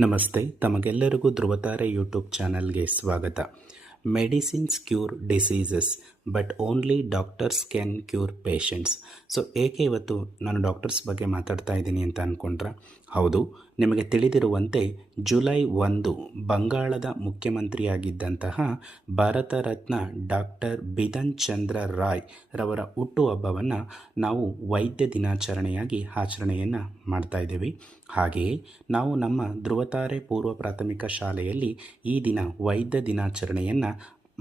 ನಮಸ್ತೆ, ತಮಗೆಲ್ಲರಿಗೂ ಧ್ರುವತಾರೆ ಯೂಟ್ಯೂಬ್ ಚಾನಲ್ಗೆ ಸ್ವಾಗತ. Medicines cure diseases but only doctors can cure patients. So ಏಕೆ ಇವತ್ತು ನಾನು ಡಾಕ್ಟರ್ಸ್ ಬಗ್ಗೆ ಮಾತಾಡ್ತಾ ಇದ್ದೀನಿ ಅಂತ ಅಂದ್ಕೊಂಡ್ರೆ, ಹೌದು, ನಿಮಗೆ ತಿಳಿದಿರುವಂತೆ ಜುಲೈ 1 ಬಂಗಾಳದ ಮುಖ್ಯಮಂತ್ರಿಯಾಗಿದ್ದಂತಹ ಭಾರತ ರತ್ನ ಡಾಕ್ಟರ್ ಬಿಧನ್ ಚಂದ್ರ ರಾಯ್ ರವರ ಹುಟ್ಟುಹಬ್ಬವನ್ನು ನಾವು ವೈದ್ಯ ದಿನಾಚರಣೆಯಾಗಿ ಆಚರಣೆಯನ್ನು ಮಾಡ್ತಾ ಇದ್ದೀವಿ. ಹಾಗೆಯೇ ನಾವು ನಮ್ಮ ಧ್ರುವತಾರೆ ಪೂರ್ವ ಪ್ರಾಥಮಿಕ ಶಾಲೆಯಲ್ಲಿ ಈ ದಿನ ವೈದ್ಯ ದಿನಾಚರಣೆಯನ್ನು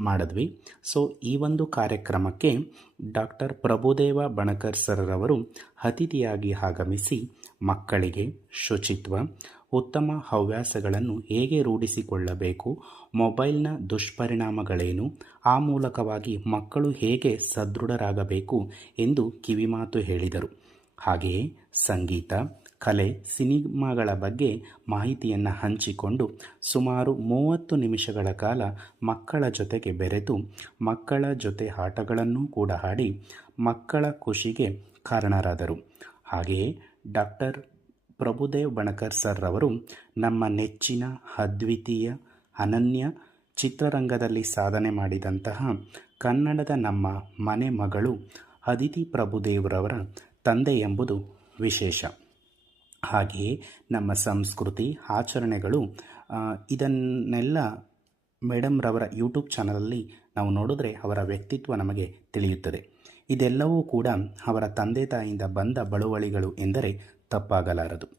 ಮಾಡಿದ್ವಿ. ಸೊ ಈ ಒಂದು ಕಾರ್ಯಕ್ರಮಕ್ಕೆ ಡಾಕ್ಟರ್ ಪ್ರಭುದೇವ ಬಣಕರ್ ಸರ್ರವರು ಅತಿಥಿಯಾಗಿ ಆಗಮಿಸಿ ಮಕ್ಕಳಿಗೆ ಶುಚಿತ್ವ, ಉತ್ತಮ ಹವ್ಯಾಸಗಳನ್ನು ಹೇಗೆ ರೂಢಿಸಿಕೊಳ್ಳಬೇಕು, ಮೊಬೈಲ್ನ ದುಷ್ಪರಿಣಾಮಗಳೇನು, ಆ ಮೂಲಕವಾಗಿ ಮಕ್ಕಳು ಹೇಗೆ ಸದೃಢರಾಗಬೇಕು ಎಂದು ಕಿವಿಮಾತು ಹೇಳಿದರು. ಹಾಗೆಯೇ ಸಂಗೀತ, ಕಲೆ, ಸಿನಿಮಾಗಳ ಬಗ್ಗೆ ಮಾಹಿತಿಯನ್ನು ಹಂಚಿಕೊಂಡು ಸುಮಾರು 30 ನಿಮಿಷಗಳ ಕಾಲ ಮಕ್ಕಳ ಜೊತೆಗೆ ಬೆರೆತು ಮಕ್ಕಳ ಜೊತೆ ಆಟಗಳನ್ನು ಕೂಡ ಆಡಿ ಮಕ್ಕಳ ಖುಷಿಗೆ ಕಾರಣರಾದರು. ಹಾಗೆಯೇ ಡಾಕ್ಟರ್ ಪ್ರಭುದೇವ್ ಬಣಕರ್ ಸರ್ರವರು ನಮ್ಮ ನೆಚ್ಚಿನ ಅದ್ವಿತೀಯ ಅನನ್ಯ ಚಿತ್ರರಂಗದಲ್ಲಿ ಸಾಧನೆ ಮಾಡಿದಂತಹ ಕನ್ನಡದ ನಮ್ಮ ಮನೆ ಮಗಳು ಅದಿತಿ ಪ್ರಭುದೇವ್ರವರ ತಂದೆ ಎಂಬುದು ವಿಶೇಷ. ಹಾಗೆಯೇ ನಮ್ಮ ಸಂಸ್ಕೃತಿ, ಆಚರಣೆಗಳು ಇದನ್ನೆಲ್ಲ ಮೇಡಮ್ ರವರ ಯೂಟ್ಯೂಬ್ ಚಾನಲಲ್ಲಿ ನಾವು ನೋಡಿದ್ರೆ ಅವರ ವ್ಯಕ್ತಿತ್ವ ನಮಗೆ ತಿಳಿಯುತ್ತದೆ. ಇದೆಲ್ಲವೂ ಕೂಡ ಅವರ ತಂದೆ ತಾಯಿಯಿಂದ ಬಂದ ಬಳುವಳಿಗಳು ಎಂದರೆ ತಪ್ಪಾಗಲಾರದು.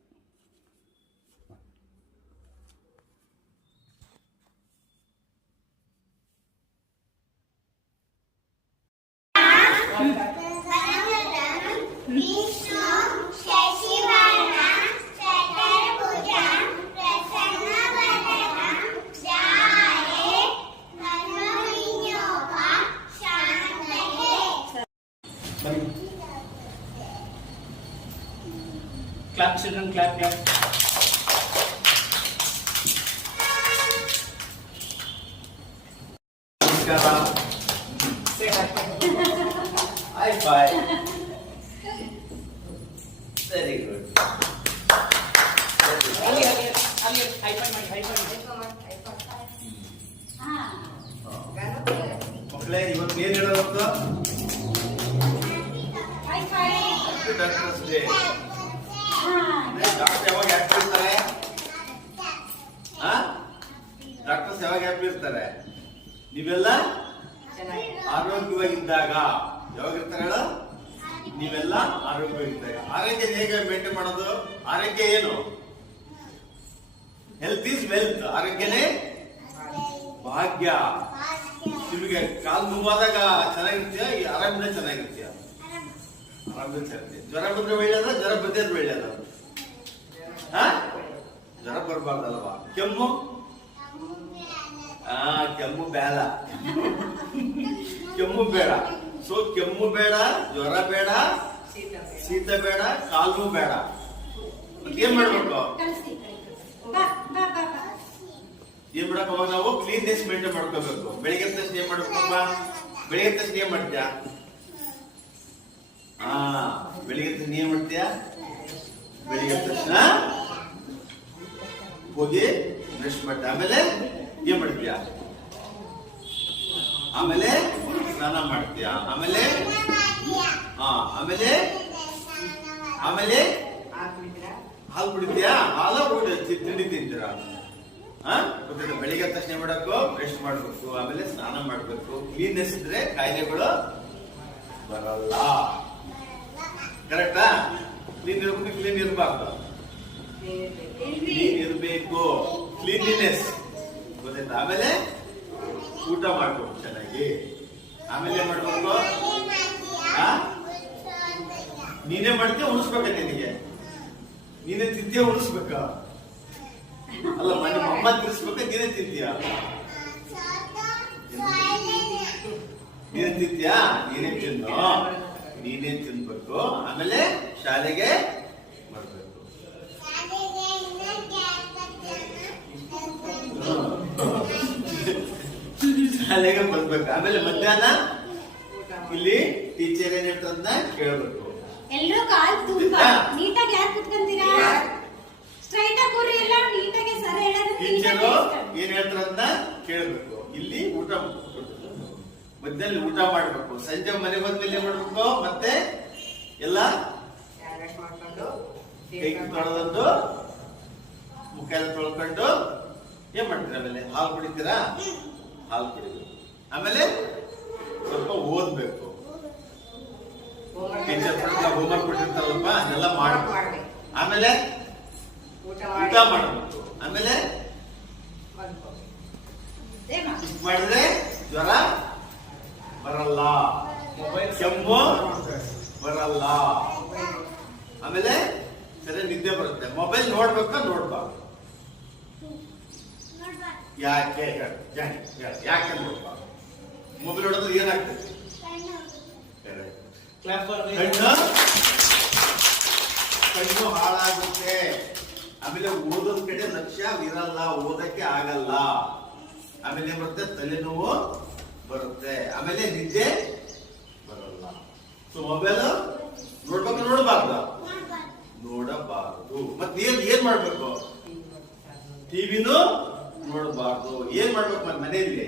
Clap children, clap, clap. Say hi. High five. Very good. High five, high five. ಮಕ್ಕಳೇ, ಇವತ್ತು ಏನು ಹೇಳಬೇಕು? Happy doctors day. ಡಾಕ್ಟರ್ ಯಾವಾಗ ಹ್ಯಾಪಿ ಇರ್ತಾರೆ? ಡಾಕ್ಟರ್ಸ್ ಯಾವಾಗ ಹ್ಯಾಪಿ ಇರ್ತಾರೆ? ನೀವೆಲ್ಲ ಆರೋಗ್ಯವಾಗಿದ್ದಾಗ. ಯಾವಾಗಿರ್ತಾರೆ ಹೇಳ? ನೀವೆಲ್ಲ ಆರೋಗ್ಯವಾಗಿದ್ದಾಗ. ಆರೋಗ್ಯ ಹೇಗೆ ಮೇಂಟೈನ್ ಮಾಡೋದು? ಆರೋಗ್ಯ ಏನು? Health is wealth. ಆರೋಗ್ಯನೇ ಭಾಗ್ಯ. ನಿಮಗೆ ಕಾಲು ನೋವಾದಾಗ ಚೆನ್ನಾಗಿರ್ತೀಯ, ಆರಾಮಿದ್ರೆ ಚೆನ್ನಾಗಿರ್ತೀಯ. ಆರಾಮಿದ್ರೆ ಚೆನ್ನಾಗಿರ್ತೀಯ. ಜ್ವರ ಬಂದ್ರೆ ಒಳ್ಳೆಯದ, ಜ್ವರ ಬಂದಿದ್ರೆ ಒಳ್ಳೆಯದ? ಜ್ವರ ಬರಬಾರ್ದಲ್ವಾ? ಕೆಮ್ಮು ಕೆಮ್ಮು ಬೇಡ. ಕೆಮ್ಮು ಬೇಡ. ಸೊ ಕೆಮ್ಮು ಬೇಡ, ಜ್ವರ ಬೇಡ, ಶೀತ ಬೇಡ, ಕಾಲು ಬೇಡ. ಏನ್ ಮಾಡ್ಬೇಕು? ಏನ್ ಮಾಡಕ್ ಅವಾಗ ನಾವು ಕ್ಲೀನ್ನೆಸ್ ಮೇಂಟೈನ್ ಮಾಡ್ಕೋಬೇಕು. ಬೆಳಿಗ್ಗೆ ತಕ್ಷಣ ಏನ್ ಮಾಡ್ಬೇಕಪ್ಪ? ಬೆಳಿಗ್ಗೆ ತಕ್ಷಣ ಏನ್ ಮಾಡ್ತೀಯ? ಬೆಳಿಗ್ಗೆ ತಕ್ಷಣ ಏನ್ ಮಾಡ್ತೀಯ? ಬೆಳಿಗ್ಗೆ ತಕ್ಷಣ ಹೋಗಿ ಬ್ರಷ್ ಮಾಡ್ತೀಯ. ಆಮೇಲೆ ಏನ್ ಮಾಡ್ತೀಯ? ಆಮೇಲೆ ಸ್ನಾನ ಮಾಡ್ತೀಯ. ಆಮೇಲೆ ಆಮೇಲೆ ಆಮೇಲೆ ಹಾಲು ಕುಡಿತೀಯ. ಹಾಲು ತಿಂಡಿ ತಿಂತೀರ. ಬೆಳಿಗ್ಗೆ ತಕ್ಷಣ ಏನ್ ಮಾಡಬೇಕು? ಬ್ರಷ್ ಮಾಡ್ಬೇಕು, ಆಮೇಲೆ ಸ್ನಾನ ಮಾಡ್ಬೇಕು. ಕ್ಲೀನ್ನೆಸ್ ಇದ್ರೆ ಕಾಯಿಲೆಗಳು ಬರಲ್ಲ. ಕರೆಕ್ಟಾ? ಕ್ಲೀನ್ ಇರ್ಬೇಕು, ಕ್ಲೀನ್ ಇರ್ಬಾರ್ದು. ಕ್ಲೀನ್ ಇರ್ಬೇಕು, ಕ್ಲೀನ್ಲಿನೆಸ್ ಗೊತ್ತಾಯ್ತಾ? ಆಮೇಲೆ ಊಟ ಮಾಡ್ಬೇಕು ಚೆನ್ನಾಗಿ. ಆಮೇಲೆ ಏನ್ ಮಾಡ್ಬೇಕು? ನೀನೇ ಮಾಡ್ತೀಯ, ಉಳಿಸ್ಬೇಕ ನಿನಗೆ? ನೀನೇ ತಿಂತೀಯ, ಉಳಿಸ್ಬೇಕ? ಅಲ್ಲ, ನಿಮ್ಮ ಅಮ್ಮ ತಿನ್ಸ್ಬೇಕ, ನೀನೇ ತಿಂತೀಯ? ನೀನೇ ತಿಂತೀಯಾ? ನೀನೇ ತಿನ್ನು. ನೀನೇ ತಿನ್ಬೇಕು. ಆಮೇಲೆ ಶಾಲೆಗೆ ಬರ್ಬೇಕು. ಶಾಲೆಗೆ ಬರ್ಬೇಕು. ಆಮೇಲೆ ಮಧ್ಯಾಹ್ನ ಇಲ್ಲಿ ಟೀಚರ್ ಏನ್ ಹೇಳ್ತಾರ ಕೇಳ್ಬೇಕು. ಎಲ್ಲರೂ ಕಾಲ್ ತುಂಬಾ ನೀಟಾಗಿ ಯಾಕೆ ಕುತ್ಕೊಂತೀರಾ? ಸ್ಟ್ರೈಟ್ ಆಗಿ ಕೂರಿ, ಎಲ್ಲ ನೀಟಾಗಿ ಟೀಚರು ಏನ್ ಹೇಳ್ತಾರನ್ನ ಕೇಳಬೇಕು. ಇಲ್ಲಿ ಊಟ ಮಧ್ಯದಲ್ಲಿ ಊಟ ಮಾಡ್ಬೇಕು. ಸಂಜೆ ಮನೆ ಬಂದ್ಮೇಲೆ ಏನ್ ಮಾಡ್ಬೇಕು? ಮತ್ತೆ ಎಲ್ಲ ಕೈ ತೊಳೆದದ್ದು ಮುಖ ಎಲ್ಲ ತೊಳ್ಕೊಂಡು ಏನ್ ಮಾಡ್ತೀರಾ? ಆಮೇಲೆ ಹಾಲು ಕುಡಿತೀರಾ? ಹಾಲು ಕುಡಿಬೇಕು. ಆಮೇಲೆ ಸ್ವಲ್ಪ ಓದ್ಬೇಕು. ಟೀಚರ್ ಹೋಮ್ವರ್ಕ್ ಕೊಟ್ಟಿರ್ತಾರಲ್ಪ ಅದೆಲ್ಲ ಮಾಡ್ಬೇಕು. ಆಮೇಲೆ ಊಟ ಮಾಡ್ಬೇಕು. ಆಮೇಲೆ ಮಾಡಿದ್ರೆ ಜ್ವರ ಬರಲ್ಲ, ಕೆಮ್ಮು ಬರಲ್ಲ, ಆಮೇಲೆ ಸರಿ ನಿದ್ದೆ ಬರುತ್ತೆ. ಮೊಬೈಲ್ ನೋಡ್ಬೇಕಾ ನೋಡ್ಬಾರ್ದು? ಯಾಕೆ ಯಾಕೆ ನೋಡ್ಬಾರ್ದು? ಮೊಬೈಲ್ ನೋಡಿದ್ರೆ ಏನಾಗ್ತದೆ? ಕಣ್ಣು ಹಾಳಾಗುತ್ತೆ. ಆಮೇಲೆ ಓದೋದ್ ಕಡೆ ಲಕ್ಷ್ಯ ಇರಲ್ಲ, ಓದಕ್ಕೆ ಆಗಲ್ಲ. ಆಮೇಲೆ ಏನ್ ಬರುತ್ತೆ? ತಲೆನೋವು ಬರುತ್ತೆ. ಆಮೇಲೆ ನಿದ್ದೆ ಬರಲ್ಲ. ಸೊ ಮೊಬೈಲ್ ನೋಡ್ಬೇಕು ನೋಡಬಾರ್ದು? ನೋಡಬಾರದು. ಮತ್ತೆ ಏನ್ ಮಾಡ್ಬೇಕು? ಟಿವಿನೂ ನೋಡಬಾರ್ದು. ಏನ್ ಮಾಡ್ಬೇಕು? ಮನೆಯಲ್ಲಿ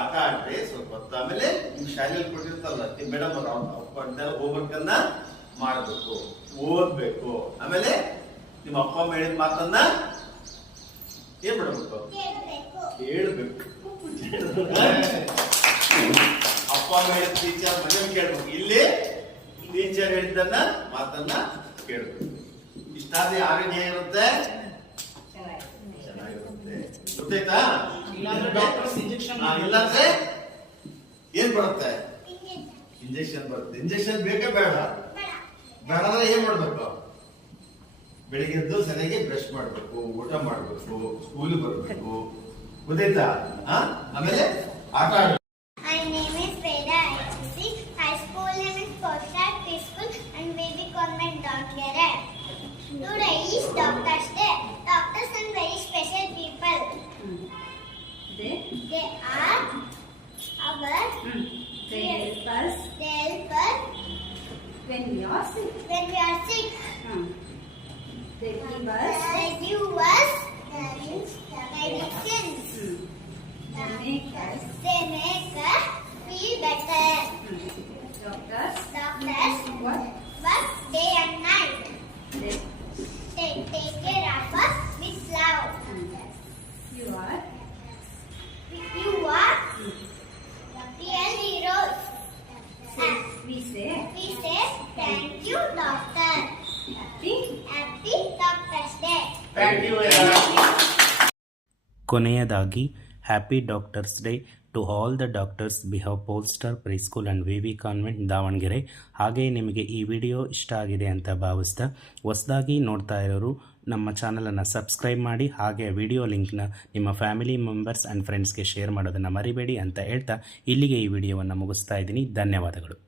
ಆಟ ಆಡ್ರಿ ಸ್ವಲ್ಪ ಹೊತ್ತು. ಆಮೇಲೆ ನಿಮ್ ಶಾಲೆಯಲ್ಲಿ ಕೊಟ್ಟಿರ್ತಾರಲ್ಲ ಮೇಡಮ್ ಹೋಮ್ವರ್ಕ್ ಅನ್ನ ಮಾಡ್ಬೇಕು, ಓದ್ಬೇಕು. ಆಮೇಲೆ ನಿಮ್ಮ ಅಪ್ಪ ಅಮ್ಮ ಹೇಳಿದ ಮಾತನ್ನ ಏನ್ ಮಾಡ್ಬೇಕು? ಕೇಳ್ಬೇಕು. ಅಪ್ಪ ಅಮ್ಮ ಹೇಳಿದ ಟೀಚರ್ ಮನೆಯಲ್ಲಿ ಕೇಳ್ಬೇಕು. ಇಲ್ಲಿ ಟೀಚರ್ ಹೇಳಿದ್ದನ್ನ ಮಾತನ್ನ ಕೇಳ್ಬೇಕು. ಇಷ್ಟಾದ್ರೆ ಆರೋಗ್ಯ ಇರುತ್ತೆ, ಚೆನ್ನಾಗಿರುತ್ತೆ. ಗೊತ್ತಾಯ್ತಾ? ಇಲ್ಲಾಂದ್ರೆ ಏನ್ ಬರುತ್ತೆ? ಇಂಜೆಕ್ಷನ್ ಬರುತ್ತೆ. ಇಂಜೆಕ್ಷನ್ ಬೇಕೇ ಬೇಡ? ಬೇಡ ಅಂದ್ರೆ ಏನ್ ಮಾಡ್ಬೇಕು? ಬೆಳಿಗ್ಗೆ ಎದ್ದು ಸರಿಯಾಗಿ ಬ್ರಷ್ ಮಾಡ್ಬೇಕು, ಊಟ ಮಾಡ್ಬೇಕು, ಸ್ಕೂಲ್ ಬರ್ಬೇಕು. ಗೊತ್ತಾಯ್ತಾ? ಆಮೇಲೆ ಆಟ ಆಡ್ಬೇಕು. My name is Veda HC. High school name is Postgrad Peaceful and Baby Convent Dongere. Today is Doctor's Day. Doctors are very special people. They are our. They help us. They help us When we are sick. when we are sick. They give us. They give us medicines. They make us. They make us feel better. Doctors. Doctors What? work day and night. They. They take care of us with love. You are. You are real heroes. We say. We say thank you, doctor. Happy. Happy Doctor's Day. Thank you. ಕೊನೆಯದಾಗಿ happy doctors day to all the doctors behave polestar preschool and V V convent Davangere. ಹಾಗೆಯೇ ನಿಮಗೆ ಈ video ಇಷ್ಟ ಆಗಿದೆ ಅಂತ ಭಾವಿಸ್ತಾ ಹೊಸದಾಗಿ ನೋಡ್ತಾ ಇರೋರು ನಮ್ಮ ಚಾನಲನ್ನು ಸಬ್ಸ್ಕ್ರೈಬ್ ಮಾಡಿ, ಹಾಗೆ ವಿಡಿಯೋ ಲಿಂಕ್ನ ನಿಮ್ಮ ಫ್ಯಾಮಿಲಿ ಮೆಂಬರ್ಸ್ ಆ್ಯಂಡ್ ಫ್ರೆಂಡ್ಸ್ಗೆ ಶೇರ್ ಮಾಡೋದನ್ನು ಮರಿಬೇಡಿ ಅಂತ ಹೇಳ್ತಾ ಇಲ್ಲಿಗೆ ಈ ವಿಡಿಯೋವನ್ನು ಮುಗಿಸ್ತಾ ಇದ್ದೀನಿ. ಧನ್ಯವಾದಗಳು.